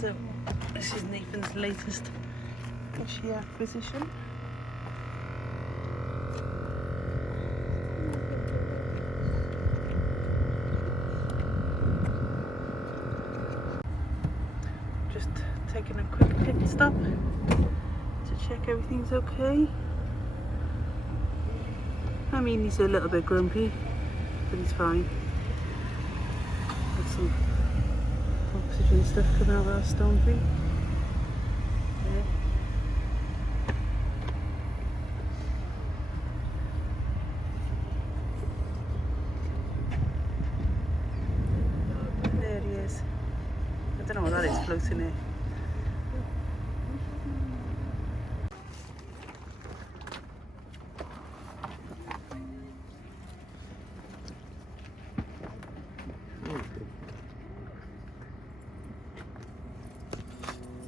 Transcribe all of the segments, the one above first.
So this is Nathan's latest fishy acquisition. Just taking a quick pit stop to check everything's okay. I mean, he's a little bit grumpy, but he's fine. Got some oxygen stuff coming out of our stone tree. There he is. I don't know what that is floating there.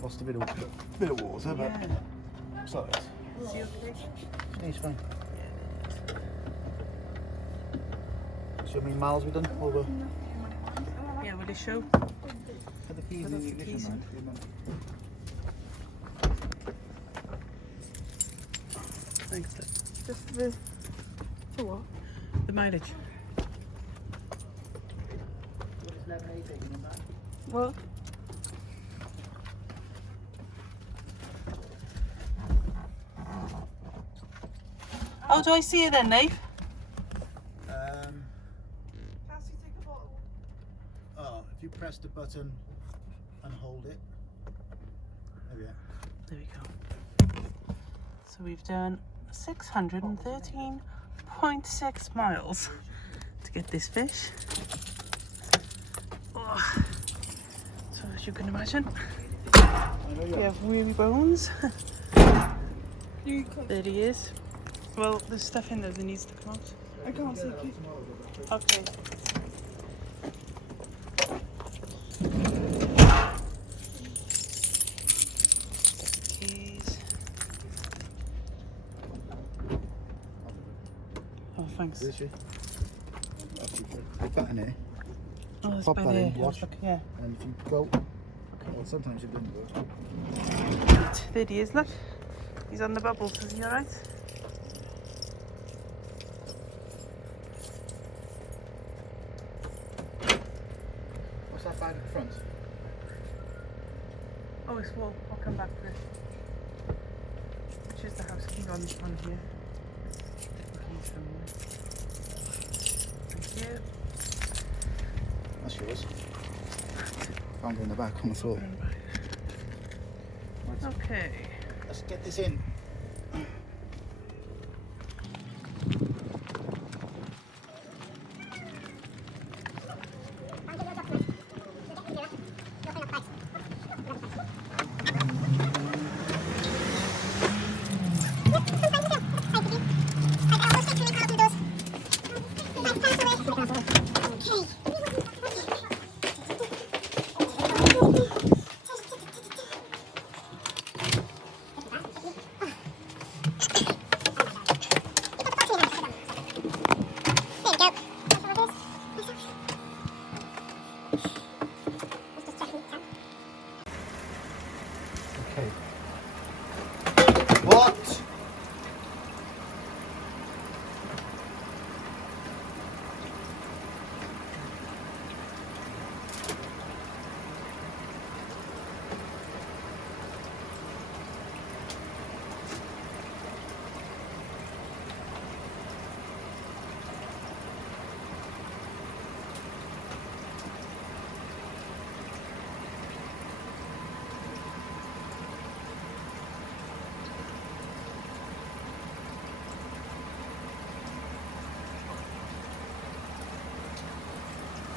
Lost a bit of water, but sorry. Is he okay? Yeah, he's fine. So how many miles we done over? Yeah, will it show? For the keys, For the keys. Thanks, Dad. Just the... For what? The mileage. What? How do I see it then, Nate? Oh, if you press the button and hold it. There we are. There we go. So we've done 613.6 miles to get this fish. Oh. So as you can imagine, we have weary bones. There he is. Well, there's stuff in there that needs to come out. I can't see. Okay. Keys. Oh, thanks. Is she? Put that in here. Oh, it's Pop by that there. in, watch. Look, yeah. And if you go, well, sometimes it doesn't go. Right, there he is, look. He's on the bubbles, is he alright? What's that bag at the front? Oh, it's full. I'll come back for it. Which is the house key on here. Keys somewhere. Thank you. That's yours. Found it in the back on the floor. Okay. Let's get this in. What?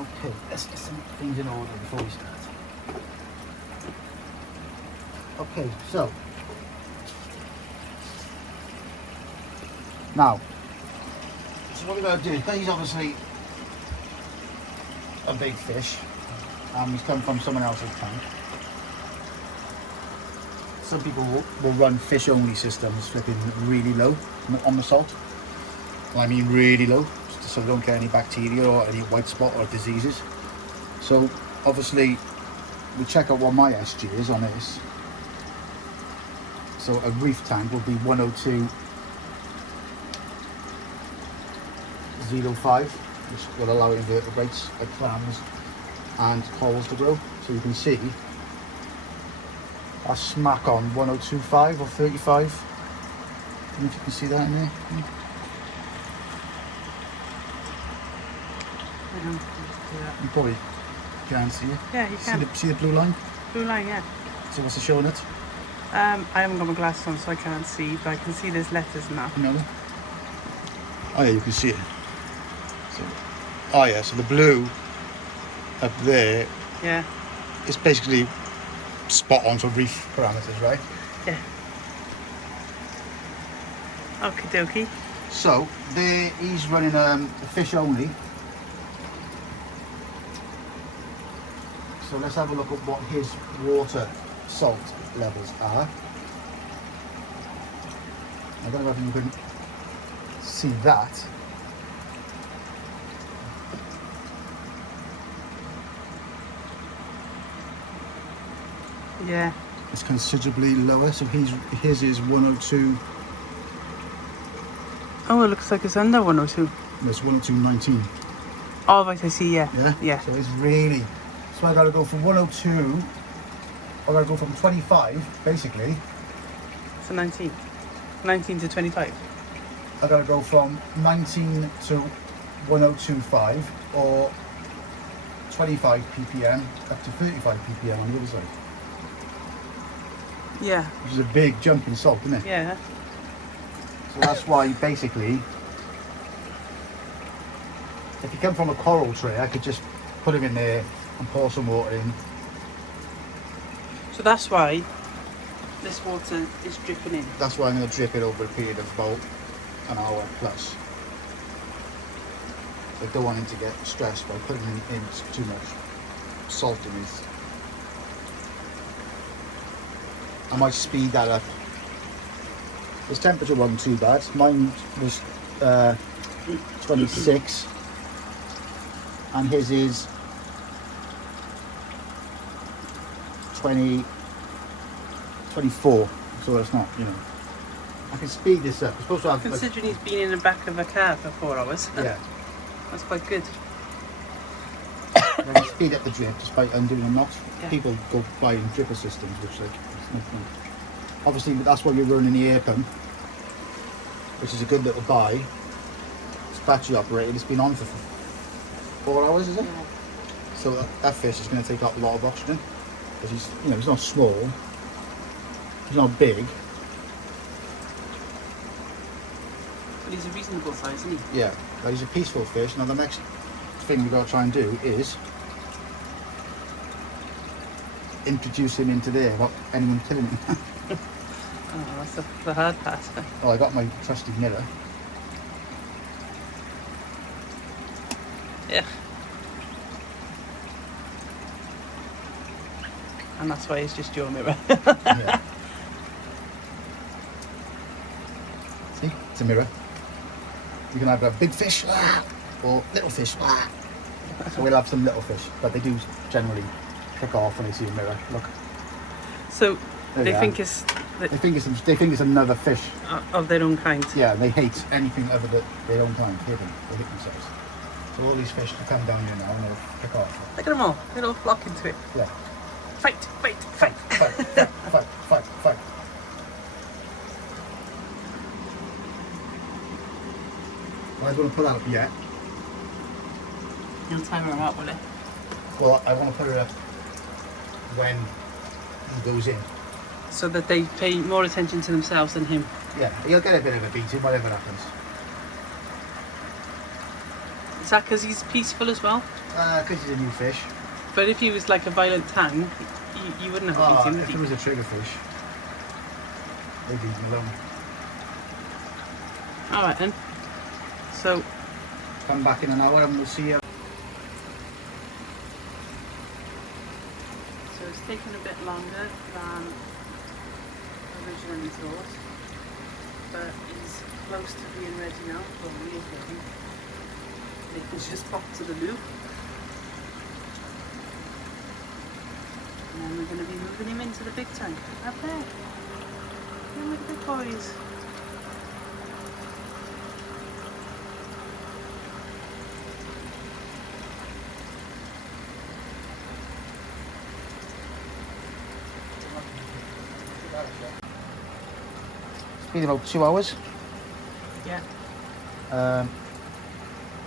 Okay, let's get some things in order before we start. Okay, so now, what we're going to do is, he's obviously a big fish, and he's come from someone else's tank. Some people will run fish-only systems flipping really low on the salt. Well, I mean really low, so we don't get any bacteria or any white spot or diseases. So obviously we check out what my SG is on this. So a reef tank will be 102.05, which will allow invertebrates like clams and corals to grow. So you can see I smack on 102.5 or 35. I don't know if you can see that in there. You probably can't see it. Yeah, you can. See the blue line? Blue line, yeah. So what's it showing it? I haven't got my glasses on, so I can't see, but I can see there's letters and that. No. Oh yeah, you can see it. So, oh yeah, so the blue up there Yeah. is basically spot on for reef parameters, right? Yeah. Okie dokie. So there he's running fish only. So let's have a look at what his water salt levels are. I don't know if you can see that. Yeah. It's considerably lower, so his is 102. Oh, it looks like it's under 102. It's 102.19. Oh, right, I see, yeah. Yeah? Yeah. So it's really... So I gotta go from 102, I gotta go from 25, basically. So 19. 19 to 25. I gotta go from 19 to 102.5 or 25 ppm up to 35 ppm on the other side. Yeah. Which is a big jump in salt, isn't it? Yeah. So that's why basically, if you come from a coral tray, I could just put him in there and pour some water in. So that's why this water is dripping in. That's why I'm going to drip it over a period of about an hour plus. I don't want him to get stressed by putting in too much salt in his. I might speed that up. His temperature wasn't too bad. Mine was 26 and his is 24. So it's not, you know. I can speed this up. I'm supposed to have. Considering he's been in the back of a car for 4 hours. Yeah. That's quite good. Then speed up the drip just by undoing a knot. Yeah. People go buying dripper systems, which like, it's no point. Obviously, that's why you're running the air pump, which is a good little buy. It's battery operated. It's been on for 4 hours, is it? Yeah. So that fish is going to take up a lot of oxygen because he's, you know, he's not small, he's not big. But he's a reasonable size, isn't he? Yeah, but he's a peaceful fish. Now the next thing we've got to try and do is introduce him into there without anyone killing him. Oh, that's the hard part. Well, I got my trusty mirror. Yeah. And that's why it's just your mirror. Yeah. See, it's a mirror. You can either have big fish or little fish. So we'll have some little fish, but they do generally kick off when they see a mirror. Look. So There they they think are. it's They think it's another fish. of their own kind. Yeah, they hate anything other than their own kind. They hate themselves. So all these fish will come down here now and they'll kick off. Look at them all. They'll all flock into it. Yeah. Fight, fight, fight. Fight, fight, fight, fight. Well, I don't want to put that up yet. You'll time her out, will it? Well, I want to put it up when he goes in. So that they pay more attention to themselves than him. Yeah, he'll get a bit of a beating, whatever happens. Is that because he's peaceful as well? Because he's a new fish. But if he was like a violent tang, you wouldn't have beat him, would If it you? was a trigger fish, they'd leave him alone. Alright then. So, Come back in an hour and we'll see you. so it's taken a bit longer than originally thought. But he's close to being ready now. Well, he is ready. They can just pop to the loop. And then we're going to be moving him into the big tank. Up there. Come with the big boys. It's been about 2 hours. Yeah.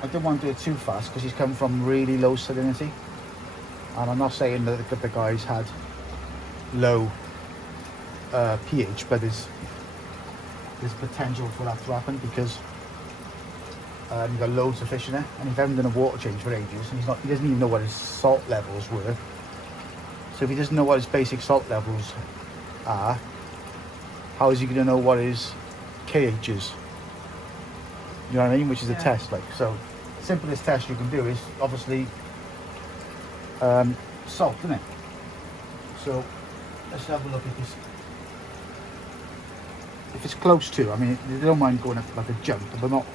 I don't want to do it too fast because he's come from really low salinity. And I'm not saying that the guys had low pH, but there's potential for that to happen because you've got loads of fish in there, and if you haven't done a water change for ages, and he doesn't even know what his salt levels were. So if he doesn't know what his basic salt levels are, how is he going to know what his KH is? You know what I mean? Which is a test, like. So simplest test you can do is obviously salt, isn't it? So let's have a look at this. If it's close to, I mean, they don't mind going up like a jump, but not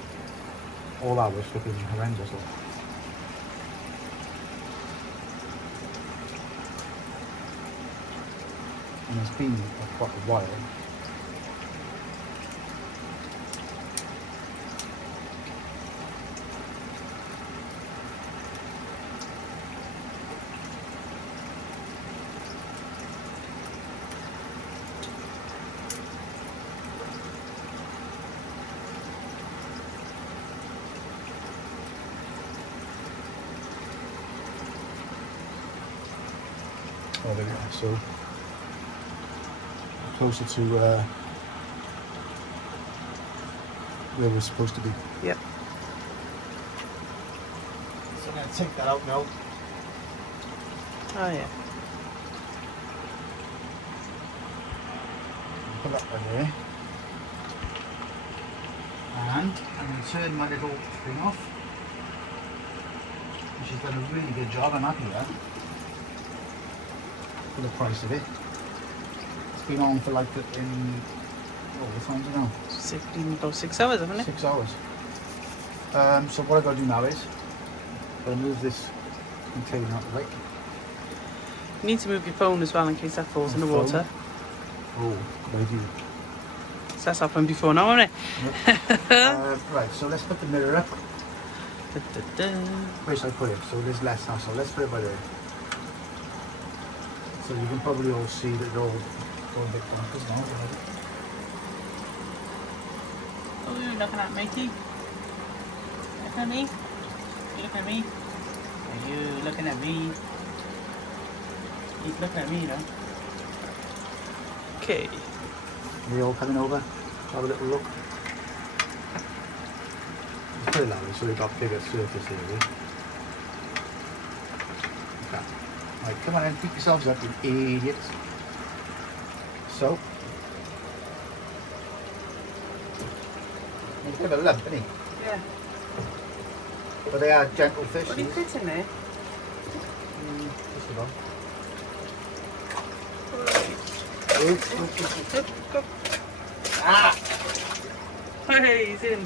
all hours looking horrendous. Like. And it's been quite a while. Oh, there we are. So closer to where we're supposed to be. Yep. So I'm going to take that out now. Oh yeah. Put that right there. And I'm going to turn my little thing off. She's done a really good job. I'm happy with that. For the price of it. It's been on for like what time is it now? About 6 hours, haven't it? 6 hours. So what I've got to do now is I'm going to move this container out the way. You need to move your phone as well in case that falls in the water. Oh, good idea. So that's happened before now, hasn't it? Yep. Right, so let's put the mirror up. Da, da, da. Where should I put it? So there's less hassle. Let's put it by there. So you can probably all see that they're all going a bit bonkers now. Oh, you're looking at matey. Look at me. You look at me. Are you looking at me? He's looking at me, though. Okay. Are they all coming over? Have a little look. Let's put it that way so they've got bigger surface area. Okay. Right, come on then, pick yourselves up, you idiots. So. He's a bit of a lump, isn't he? Yeah. But they are gentle fish. What do you fit in there? Just about. Go. Ah! Hey, he's in.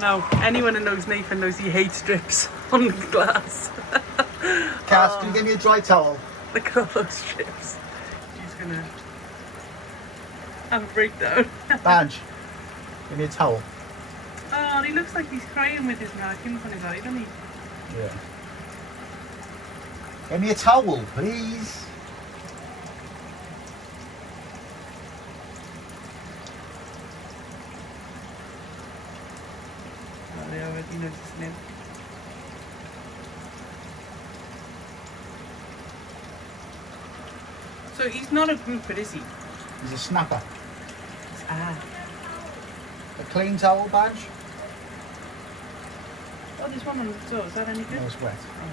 Now, anyone who knows Nathan knows he hates strips on the glass. Cass, can you give me a dry towel? Look at all those strips. He's gonna have a breakdown. Badge, give me a towel. Oh, he looks like he's crying with his napkins on his eye, doesn't he? Yeah. Give me a towel, please. Oh, they already noticed him. So he's not a grouper, is he? He's a snapper. Ah. A clean towel, Badge? Oh, there's one on the floor. Is that any good? No, it's wet. Oh.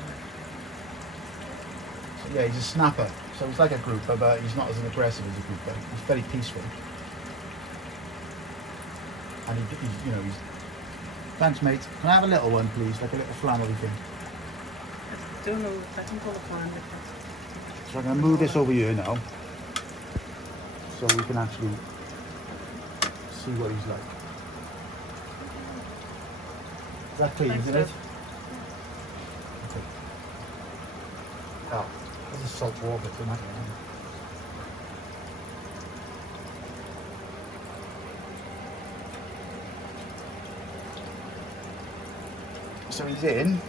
So yeah, he's a snapper. So he's like a grouper, but he's not as aggressive as a grouper. He's very peaceful. And he's... Thanks, mate. Can I have a little one, please? Like a little flannelly thing. I don't know if I can pull a plan with So I'm going to move this over here now. So we can actually see what he's like. Is that clean, isn't it? Okay. Oh, this is salt water tonight. So he's in.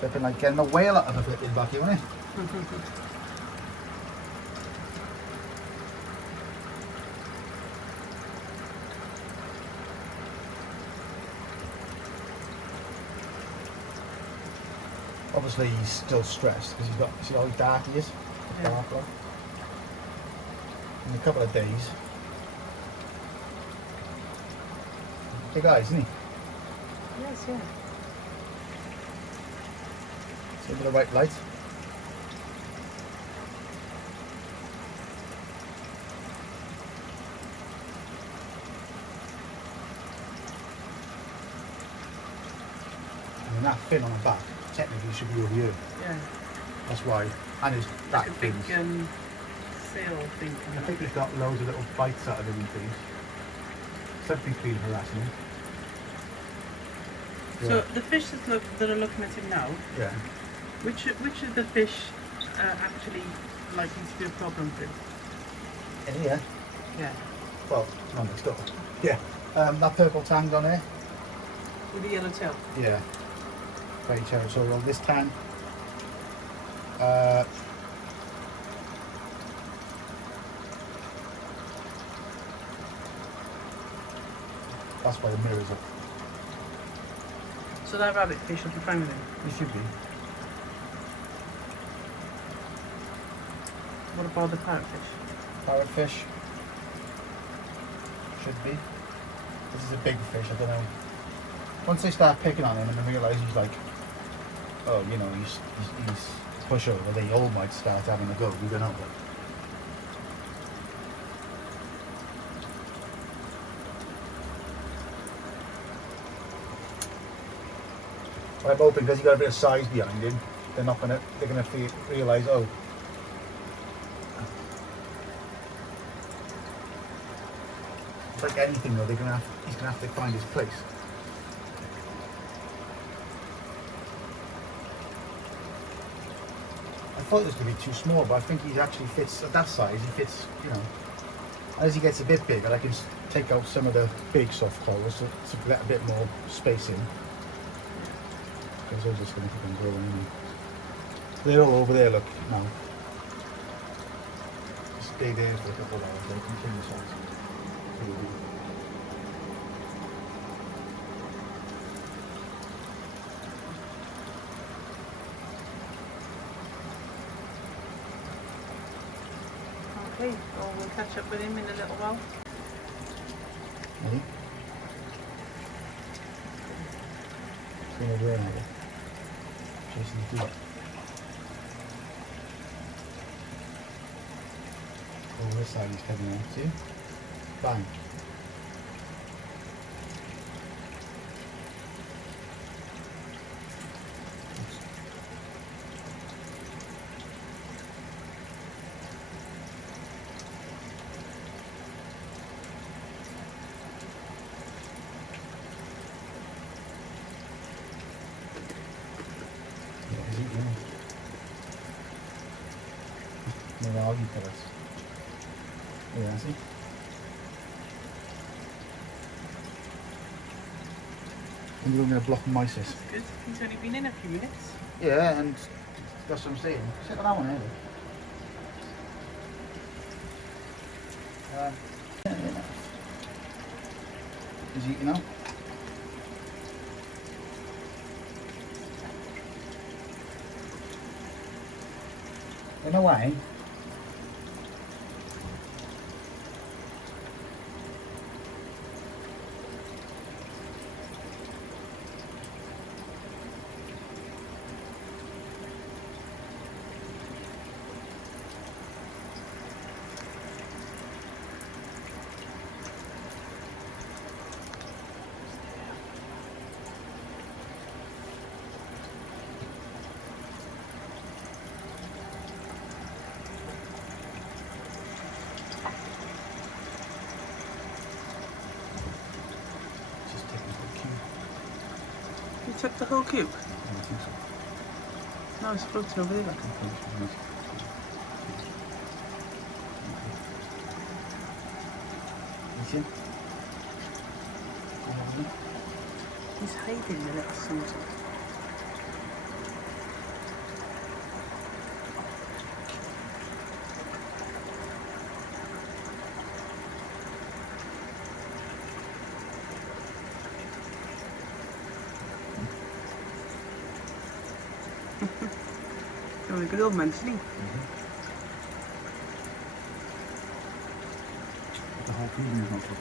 Flipping like getting a whale out of a flipping vacuum, isn't it? Obviously he's still stressed because he's got, see how dark he is? Yeah. Dark one. In a couple of days. Big eyes, isn't he? Yes, yeah. See a bit of white light. And that fin on the back technically should be over here. Yeah. That's why. And his back Like a big fins. sail thing. I think he's got loads of little bites out of him and things. Something's been harassing him. So the fish that are looking at him now, Yeah. which of the fish are actually likely to be a problem for him? In here? Yeah. Well, no, next door. Yeah. That purple tang on there? With the yellow tail? Yeah. Very territorial. This tang. That's why the mirror's up. So that rabbit fish will be fine with him. It should be. What about the parrotfish? Parrotfish. Should be. This is a big fish, I don't know. Once they start picking on him and they realise he's like, oh, you know, he's pushover, they all might start having a go, we don't know. But I'm hoping because he's got a bit of size behind him, they're gonna realise, oh, it's like anything though, he's gonna have to find his place. I thought it was going to be too small, but I think he actually fits at that size. He fits, you know. As he gets a bit bigger, I can take out some of the big soft corals to let a bit more space in. Because they're just going to keep on growing. They're all over there, look, now. Stay there for a couple of hours, they'll continue the size. Okay, well we'll catch up with him in a little while. Ready? Going over there now. Chasing the feet. Over this side he's heading out, see? Bang. No algae pellets. Yeah, see? And you're going to block mice. That's good. He's only been in a few minutes. Yeah, and that's what I'm saying. Sit on that one, is he eating now? In a way. took the whole cube? I don't think so. No, it's floating over there. You see? He's hiding the little something. You're a good old man, isn't he? The whole cube is not full.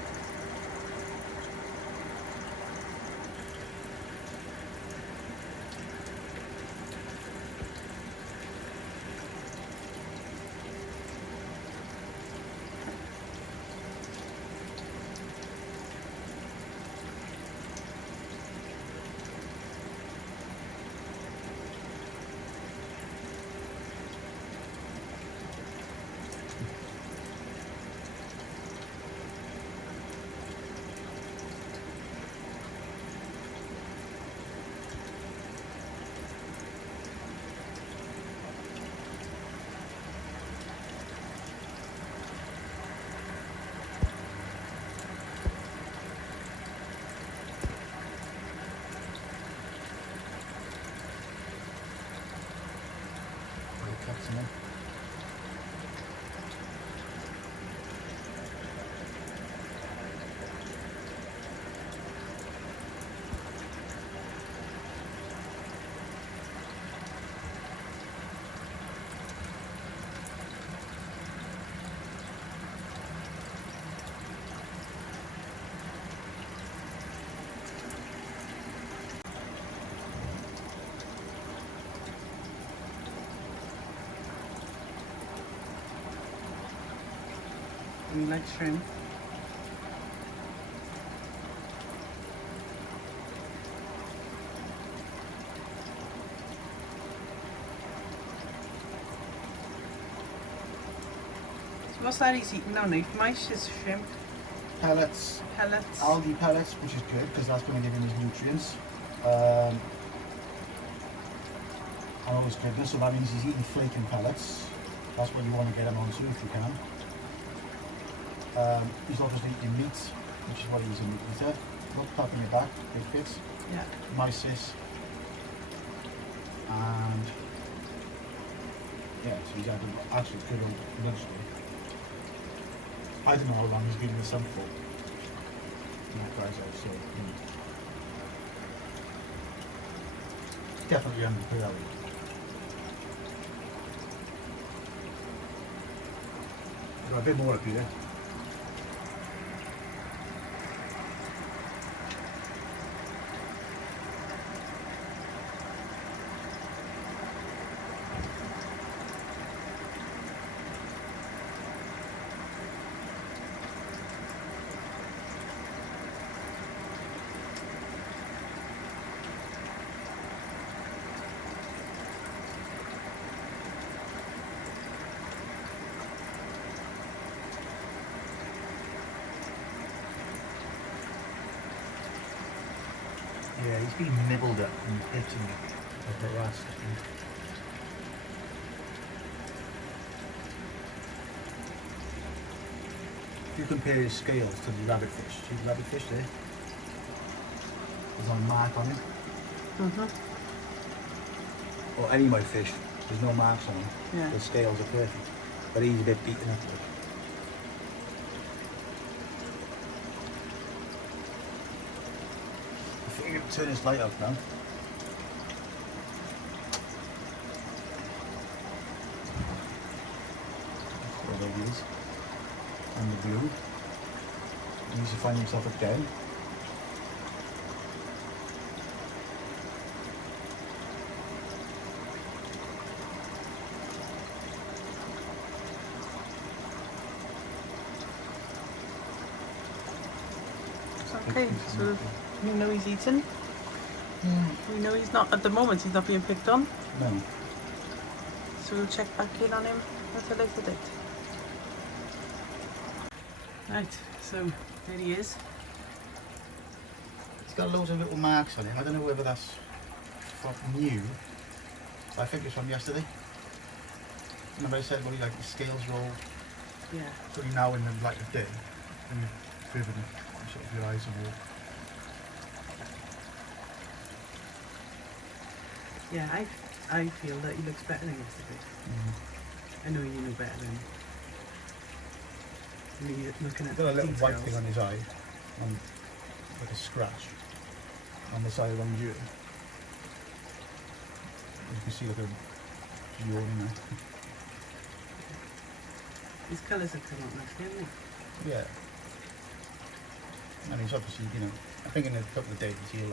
You like shrimp? So what's that he's eating now, Reef? Mice is shrimp, Pellets. pellets. Algae pellets, which is good because that's going to give him his nutrients. And all his goodness, so that means he's eating flaking pellets. That's what you want to get him onto if you can. He's obviously eating meat, which is what he's a meat eater. Look, pat on your back, big bits. Yeah. Mysis. And yeah, so he's had actually good old lunch day. I don't know how long he's been in the sun for. That guy's out, so definitely under per hour. Got a bit more up here. Yeah, he's been nibbled at and hit and harassed. If you compare his scales to the rabbit fish, see the rabbit fish there? There's no mark on him. Or any of my fish, there's no marks on him. Yeah. The scales are perfect. But he's a bit beaten up. Like. I think I'm going to turn this light off now. There he is. And the blue. He needs to find himself again. Okay, so you know he's eating. We know he's not, at the moment, he's not being picked on. No. So we'll check back in on him at a later date. Right, so there he is. He's got loads of little marks on it. I don't know whether that's from new. I think it's from yesterday. Remember I said, well, like the scales were all Yeah. only now in the light of day, and you're driven, sort of your eyes are all. Yeah, I feel that he looks better than yesterday. I know you know better than me looking at Got a the little details. white thing on his eye, like a scratch on the side around you. You can see like a yawning there. His colours have come out nicely, haven't they? Yeah. And he's obviously, you know, I think in a couple of days he'll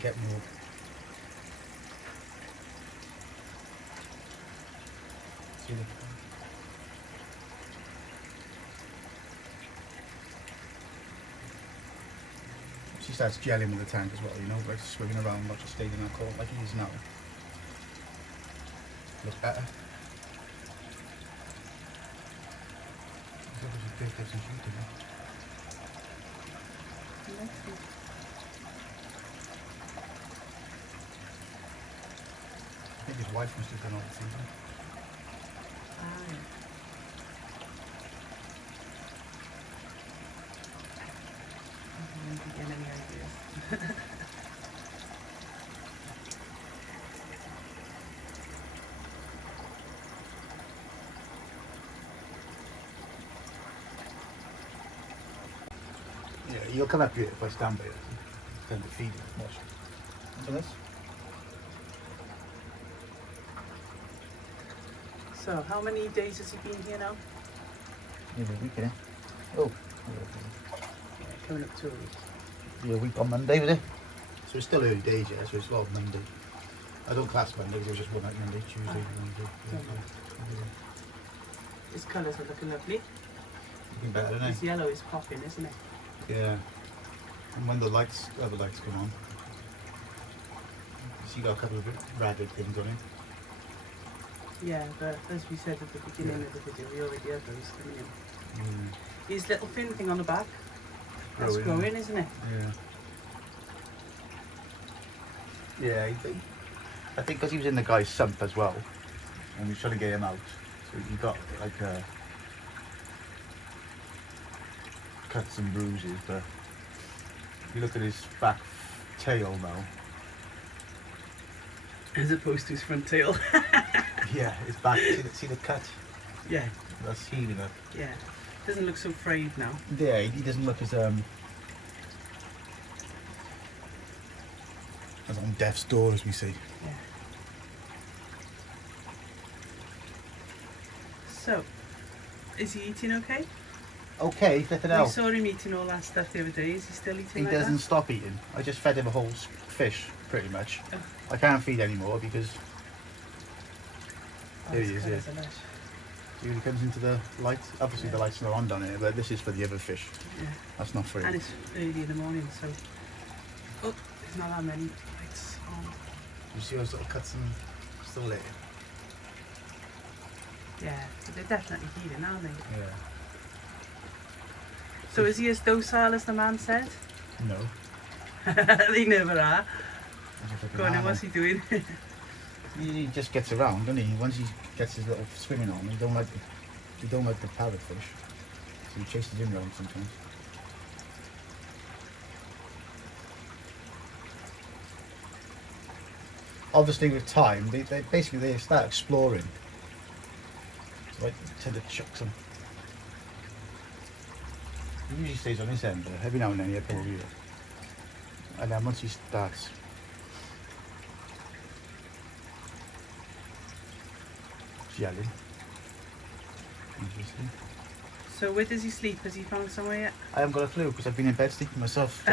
get more. See the. She starts gelling with the tank as well, you know, like swimming around, not just staying in that court like he is now. Looks better. There's a big difference in shooting. I think his wife must have done all the season. Ah, yeah. I don't get any ideas. Yeah, you'll come up here if I stand by it. Stand to feed him. Watch. Look at this. So, how many days has he been here now? Maybe a week, innit? Oh. Yeah, coming up to a week. Yeah, a week on Monday, was it? So it's still early days, yeah, so it's all Monday. I don't class Monday because it was just one night Monday, Tuesday, Wednesday. His colours are looking lovely. Looking better, isn't His it? yellow is popping, isn't it? Yeah. And when the lights, other lights come on, you see got a couple of ragged things on him. Yeah, but as we said at the beginning of the video, we already had those coming in. His little fin thing on the back, that's growing, isn't it? Yeah. Yeah, I think because he was in the guy's sump as well, and we were trying to get him out, so he got like cuts and bruises. But if you look at his back tail now, As opposed to his front tail. yeah, his back. See the cut? Yeah, That's healing up. yeah. Doesn't look so frayed now. Yeah, he doesn't look as on death's door as we see. Yeah. So, is he eating okay? Okay, flipping We out. saw him eating all that stuff the other day. Is he still eating He like doesn't that? stop eating. I just fed him a whole fish, pretty much. Oh. I can't feed anymore because there he his is, colours yeah. are lush. See when he comes into the light. Obviously the light's not on down here, but this is for the other fish. Yeah. That's not for him. And it's early in the morning, so... Oh, there's not that many lights on. You see those little cuts and still lit. Yeah, but they're definitely healing, aren't they? Yeah. So is he as docile as the man said? No. They never are. He's just like an Go on, then, animal. what's he doing? He just gets around, doesn't he? Once he gets his little swimming on, he don't like the parrotfish, so he chases him around sometimes. Obviously, with time, they basically start exploring. So like tend to chuck some. He usually stays on this end, but every now and then he'll come over here. And then once he starts yelling. Interesting. So where does he sleep? Has he found somewhere yet? I haven't got a clue because I've been in bed sleeping myself. So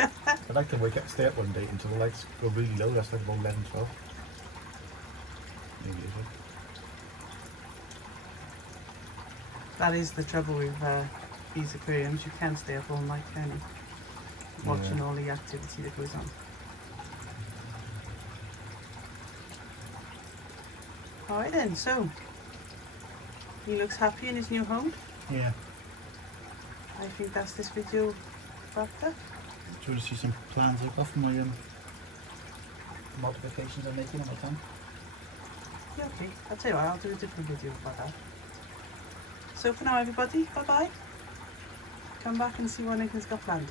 I'd like to stay up one day until the lights go really low. That's like about 11, 12. Maybe as well. That is the trouble with these aquariums. You can stay up all night, can you? Watching all the activity that goes on. Alright then, so he looks happy in his new home. Yeah. I think that's this video wrapped up. Do you want to see some plans I got for my modifications I'm making on my tank. Yeah, okay. I'll tell you what, I'll do a different video about that. So for now everybody, bye bye. Come back and see what Nathan's got planned.